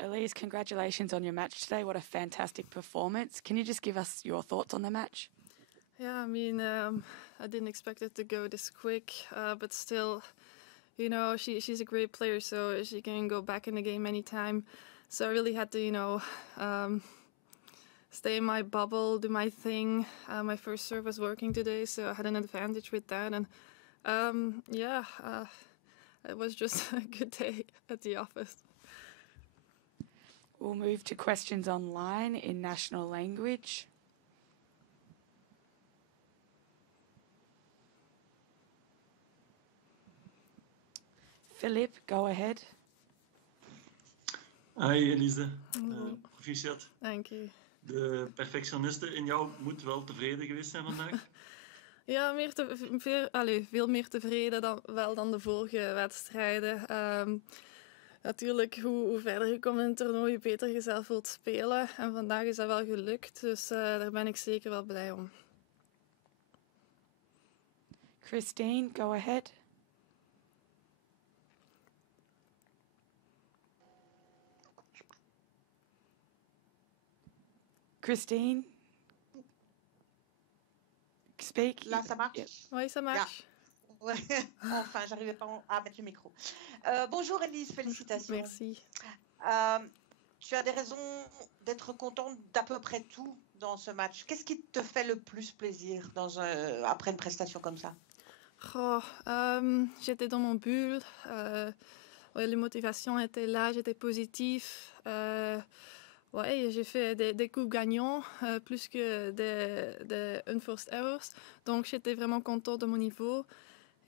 Elise, congratulations on your match today. What a fantastic performance. Can you just give us your thoughts on the match? Yeah, I mean, I didn't expect it to go this quick, but still, you know, she's a great player, so she can go back in the game anytime. So I really had to, you know, stay in my bubble, do my thing. My first serve was working today, so I had an advantage with that. And it was just a good day at the office. We'll move to questions online in national language. Philip, go ahead. Hi Elise, proficiat. Thank you. De perfectioniste in jou moet wel tevreden geweest zijn vandaag. Ja, veel meer tevreden dan de vorige wedstrijden. Natuurlijk, hoe verder je komt in het toernooi, hoe beter je zelf wilt spelen. En vandaag is dat wel gelukt, dus daar ben ik zeker wel blij om. Christine, go ahead. Christine, speak. Là, ça marche? Yep. Oui, ça marche. Ouais. Enfin, j'arrivais pas à mettre le micro. Bonjour Elise, félicitations. Merci. Tu as des raisons d'être contente d'à peu près tout dans ce match. Qu'est-ce qui te fait le plus plaisir après une prestation comme ça? J'étais dans mon bulle. Les motivations étaient là, j'étais positif. J'ai fait des coups gagnants, plus que des unforced errors. Donc, j'étais vraiment contente de mon niveau.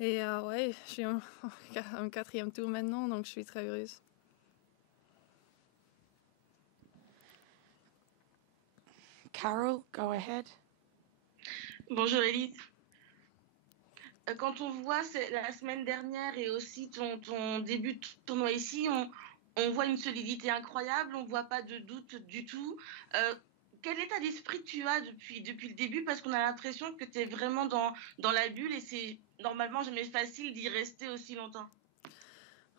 Et je suis en 4e tour maintenant, donc je suis très heureuse. Carol, go ahead. Bonjour Elise. Quand on voit la semaine dernière et aussi ton début de tournoi ici, on voit une solidité incroyable, on ne voit pas de doute du tout. Quel état d'esprit tu as depuis le début? Parce qu'on a l'impression que tu es vraiment dans la bulle et c'est normalement jamais facile d'y rester aussi longtemps.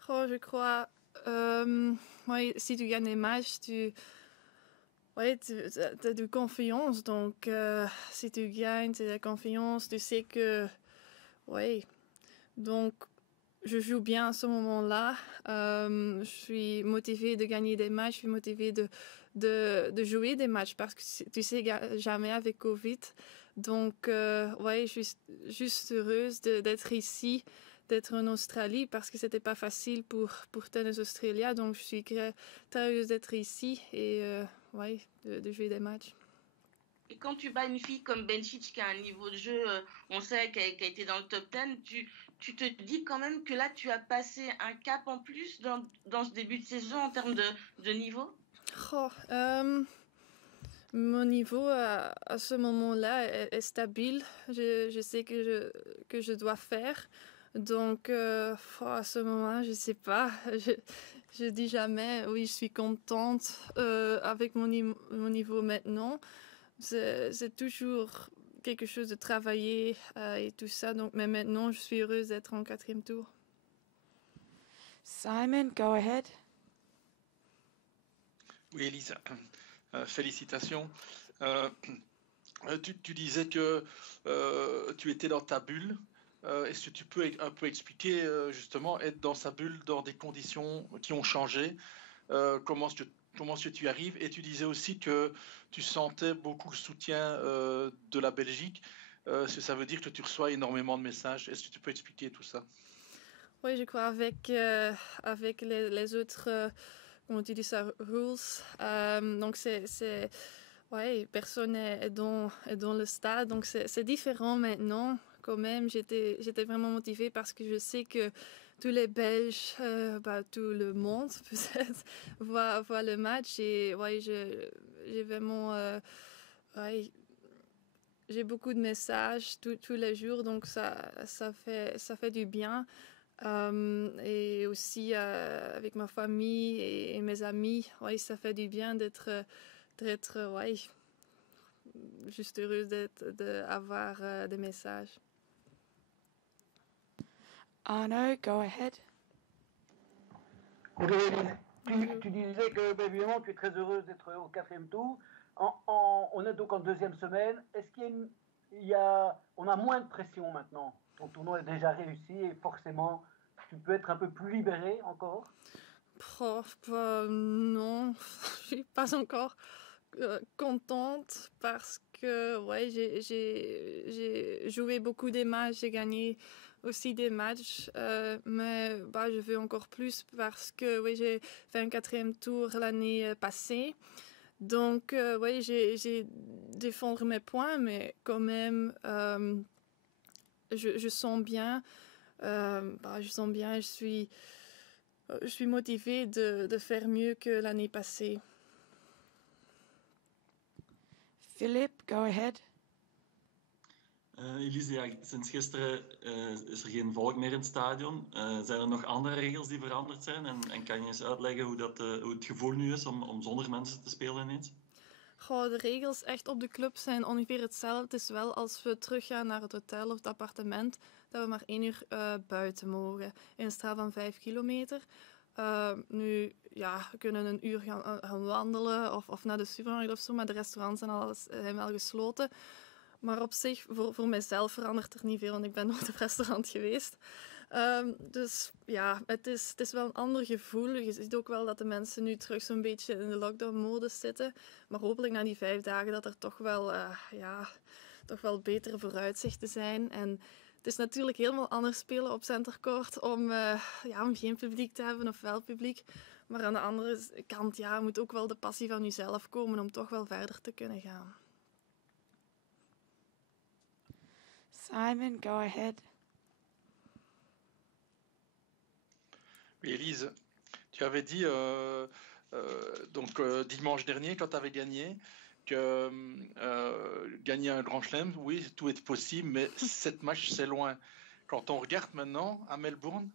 Je crois, si tu gagnes des matchs, tu as de confiance. Donc, si tu gagnes, tu as de confiance, tu sais que... Donc, je joue bien à ce moment-là. Je suis motivée de gagner des matchs, je suis motivée de jouer des matchs parce que tu sais jamais avec Covid. Donc, je suis juste heureuse d'être ici, d'être en Australie parce que c'était pas facile pour Tennis Australia. Donc, je suis très heureuse d'être ici et de jouer des matchs. Et quand tu bats une fille comme Bencic qui a un niveau de jeu, on sait qu'elle a été dans le top 10, tu te dis quand même que là, tu as passé un cap en plus dans ce début de saison en termes de niveau? Mon niveau à ce moment-là est stable. Je sais que je dois faire. Donc, à ce moment-là, je ne sais pas. Je dis jamais, oui, je suis contente avec mon niveau maintenant. C'est toujours quelque chose de travailler et tout ça. Donc, mais maintenant, je suis heureuse d'être en 4e tour. Simon, go ahead. Oui, Elise, félicitations. Tu disais que tu étais dans ta bulle. Est-ce que tu peux un peu expliquer justement être dans sa bulle dans des conditions qui ont changé? Comment est-ce que tu arrives? Et tu disais aussi que tu sentais beaucoup le soutien de la Belgique. Est-ce que ça veut dire que tu reçois énormément de messages? Est-ce que tu peux expliquer tout ça? Oui, je crois avec les autres, comment tu dis ça, rules. Donc personne est dans le stade. Donc c'est différent maintenant. Quand même, j'étais vraiment motivée parce que je sais que tous les Belges, tout le monde peut-être, voit le match. Et j'ai vraiment... j'ai beaucoup de messages tous les jours, donc ça fait du bien. Et aussi avec ma famille et mes amis, ça fait du bien d'être juste heureuse d'avoir des messages. Arno, go ahead. Bonjour Elise. Tu disais que, ben, évidemment, tu es très heureuse d'être au 4e tour. On est donc en 2e semaine. Est-ce on a moins de pression maintenant? Ton tournoi est déjà réussi et forcément, tu peux être un peu plus libérée encore? Non, je suis pas encore contente parce que ouais, j'ai joué beaucoup des matchs, j'ai gagné aussi des matchs, mais je veux encore plus parce que ouais, j'ai fait un 4e tour l'année passée. Donc ouais, j'ai défendre mes points, mais quand même, je sens bien. Je sens bien, je suis motivée de faire mieux que l'année passée. Philip, go ahead. Elise, ja, sinds gisteren is er geen volk meer in het stadion. Zijn er nog andere regels die veranderd zijn? En kan je eens uitleggen hoe het gevoel nu is om zonder mensen te spelen ineens? De regels echt op de club zijn ongeveer hetzelfde. Het is wel als we teruggaan naar het hotel of het appartement, dat we maar 1 uur buiten mogen. In een straal van 5 kilometer. Nu, ja, we kunnen een uur gaan wandelen of naar de supermarkt of zo, maar de restaurants zijn wel gesloten. Maar op zich, voor mijzelf verandert er niet veel, want ik ben nooit op restaurant geweest. Dus ja, het is wel een ander gevoel. Je ziet ook wel dat de mensen nu terug zo'n beetje in de lockdown-modus zitten. Maar hopelijk na die 5 dagen dat er toch wel betere vooruitzichten zijn. En het is natuurlijk helemaal anders spelen op Centercourt om geen publiek te hebben of wel publiek. Maar aan de andere kant moet ook wel de passie van jezelf komen om toch wel verder te kunnen gaan. Simon, go ahead. Oui, Elise, tu avais dit dimanche dernier, quand tu avais gagné, que gagner un grand chelem, oui, tout est possible, mais 7 matchs, c'est loin. Quand on regarde maintenant à Melbourne,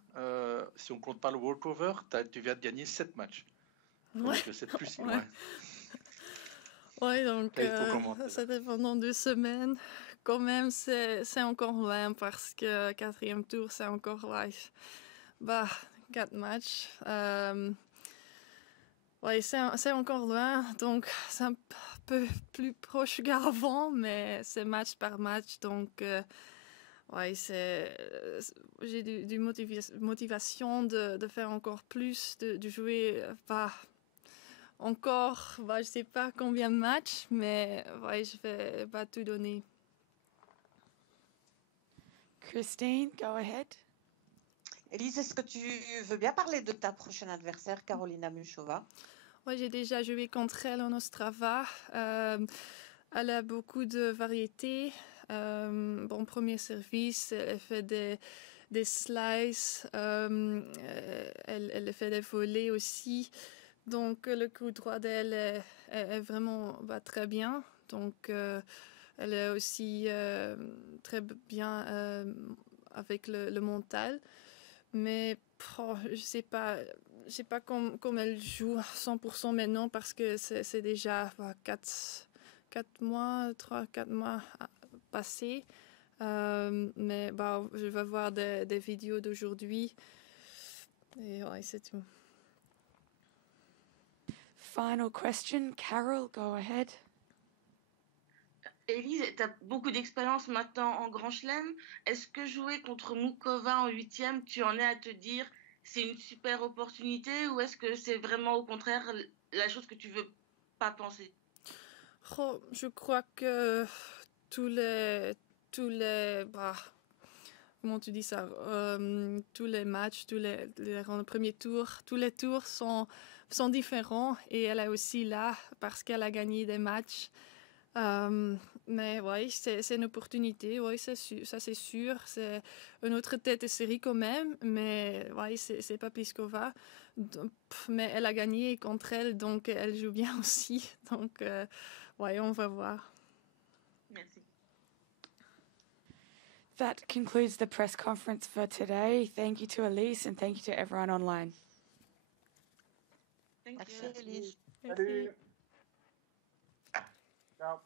si on compte pas le walkover, tu viens de gagner 7 matchs. Donc c'est plus si loin. Oui, donc c'était pendant 2 semaines. Quand même, c'est encore loin parce que 4e tour, c'est encore 4 matchs. C'est encore loin, donc c'est un peu plus proche qu'avant, mais c'est match par match, donc j'ai du motivation de faire encore plus, de jouer encore, je sais pas combien de matchs, mais je vais pas tout donner. Christine, go ahead. Elise, est-ce que tu veux bien parler de ta prochaine adversaire, Karolina Muchova? Oui, j'ai déjà joué contre elle en Ostrava. Elle a beaucoup de variétés. Premier service, elle fait des slices, elle fait des volets aussi. Donc le coup droit d'elle est vraiment très bien. Donc elle est aussi très bien avec le mental. Mais je sais pas comme elle joue 100% maintenant parce que c'est déjà 4 mois passés. Mais je vais voir des vidéos d'aujourd'hui. Et c'est tout. Final question. Carol, go ahead. Elise, tu as beaucoup d'expérience maintenant en Grand Chelem. Est-ce que jouer contre Muchova en 8e, tu en es à te dire c'est une super opportunité ou est-ce que c'est vraiment au contraire la chose que tu veux pas penser? Je crois que tous les comment tu dis ça, tous les matchs, le premier tour, tous les tours sont différents et elle est aussi là parce qu'elle a gagné des matchs. Mais c'est une opportunité, ça c'est sûr. C'est une autre tête de série quand même, mais c'est pas Pliskova. Mais elle a gagné contre elle, donc elle joue bien aussi. Donc on va voir. Merci. That concludes the press conference for today. Thank you to Elise and thank you to everyone online. Thank Merci, you. Elise. Salut. Ciao.